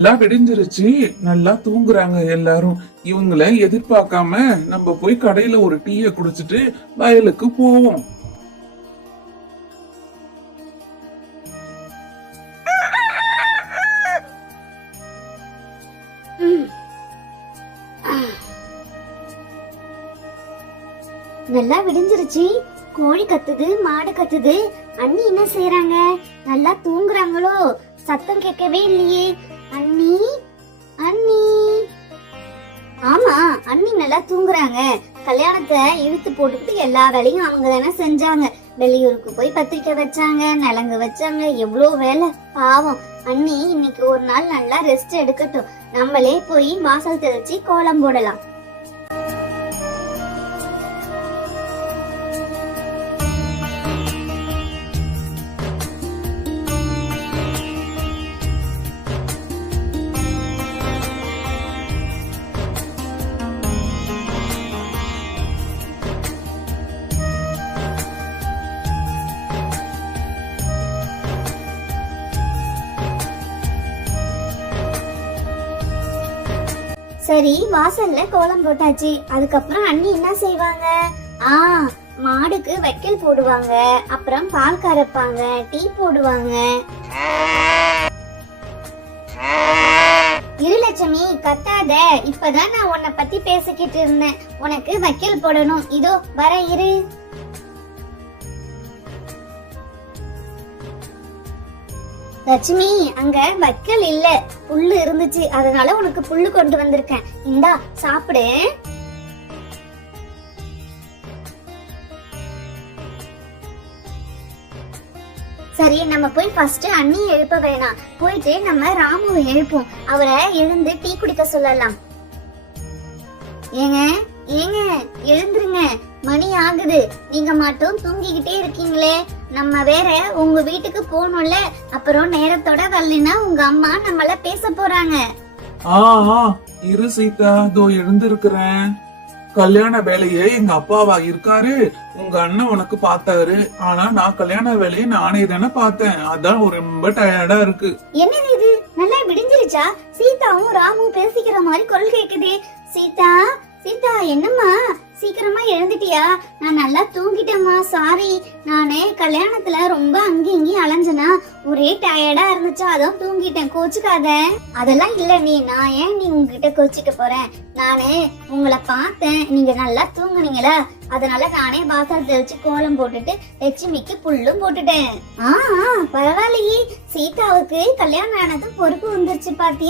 எல்லாம் விடிஞ்சிருச்சு. நல்லா தூங்குறாங்க எல்லாரும். இவங்கள எதிர்பார்க்காம நம்ம போய் கடையில ஒரு டீய குடிச்சிட்டு வயலுக்கு போவோம். நல்லா விடிஞ்சிருச்சு. கோழி கத்துது, மாடு கத்துது. அண்ணி என்ன செய்யறாங்க? நல்லா தூங்குறாங்களோ? சத்தம் கேட்கவே இல்லையே. அண்ணி, அண்ணி. ஆமா, அண்ணி நல்லா தூங்குறாங்க. கல்யாணத்தை இழுத்து போட்டுக்கிட்டு எல்லா வேலையும் அவங்க தானே செஞ்சாங்க. வெளியூருக்கு போய் பத்திரிக்கை வச்சாங்க, நலங்கு வச்சாங்க, எவ்வளவு வேலை. பாவம் அண்ணி இன்னைக்கு ஒரு நாள் நல்லா ரெஸ்ட் எடுக்கட்டும். நம்மளே போய் வாசல் தெளிச்சு கோலம் போடலாம். சரி, வாசல்ல கோலம் போட்டாச்சு. அதுக்கப்புறம் அண்ணி என்ன செய்வாங்க? மாடுக்கு வைக்கல் போடுவாங்க, அப்புறம் பால் கறப்பாங்க, டீ போடுவாங்க. இரு லட்சுமி, கத்தாத. இப்பதான் நான் உன்னை பத்தி பேசிக்கிட்டு இருந்தேன். உனக்கு வைக்கல் போடணும். இதோ வர இரு. லட்சுமி, அங்க வைக்கல் இல்ல, புல்லு இருந்துச்சு. அதனால உனக்கு புல்லு கொண்டு வந்திருக்கேன். இந்தா சாப்பிடு. சரி, நம்ம போய் ஃபர்ஸ்ட் அண்ணி எழுப்ப வேணாம். போயிட்டு நம்ம ராமுவை எழுப்போம். அவரை எழுந்து டீ குடிக்க சொல்லலாம். ஏங்க ஏங்க, எழுந்துருங்க. மணி ஆகுது. நீங்க மட்டும் தூங்கிக்கிட்டே இருக்கீங்களே. நம்ம வேற உங்க வீட்டுக்கு போகணும்ல. அப்புறம் நேரத்தோட வரலனா உங்க அம்மா நம்மள பேச போறாங்க. இரு சீதா, இதோ எழுந்திருக்கிறேன். கல்யாண வேலையை எங்க அப்பாவா இருக்காரு. உங்க அண்ணன் உனக்கு பார்த்தாரு. ஆனா நான் கல்யாண வேலையை நானே தானே பார்த்தேன். அதான் ரொம்ப டயர்டா இருக்கு. என்னது இது? நல்லா விடிஞ்சிருச்சா? சீதாவும் ராமும் பேசிக்கிற மாதிரி குரல் கேக்குதே. சீதா, சீதா, என்னம்மா சீக்கிரமா எழுந்துட்டியா? நான் நல்லா தூங்கிட்டேம்மா. சாரி, நானே கல்யாணத்துல ரொம்ப அங்கேயும் அலைஞ்சனா, ஒரே டயர்டா இருந்துச்சா, அதான் தூங்கிட்டேன். கோச்சுக்காத. அதெல்லாம் இல்ல நீ. நான் ஏன் நீ உங்ககிட்ட கோச்சிக்க போறேன்? நானே உங்களை பார்த்தேன், நீங்க நல்லா தூங்குனீங்களா, அதனால நானே வாசல் தெளிச்சு கோலம் போட்டுட்டு லட்சுமிக்கு புல்லும் போட்டுட்டேன். பரவாயில்லையே, சீதாவுக்கு கல்யாணம் ஆனதும் பொறுப்பு வந்துருச்சு பாத்தியா?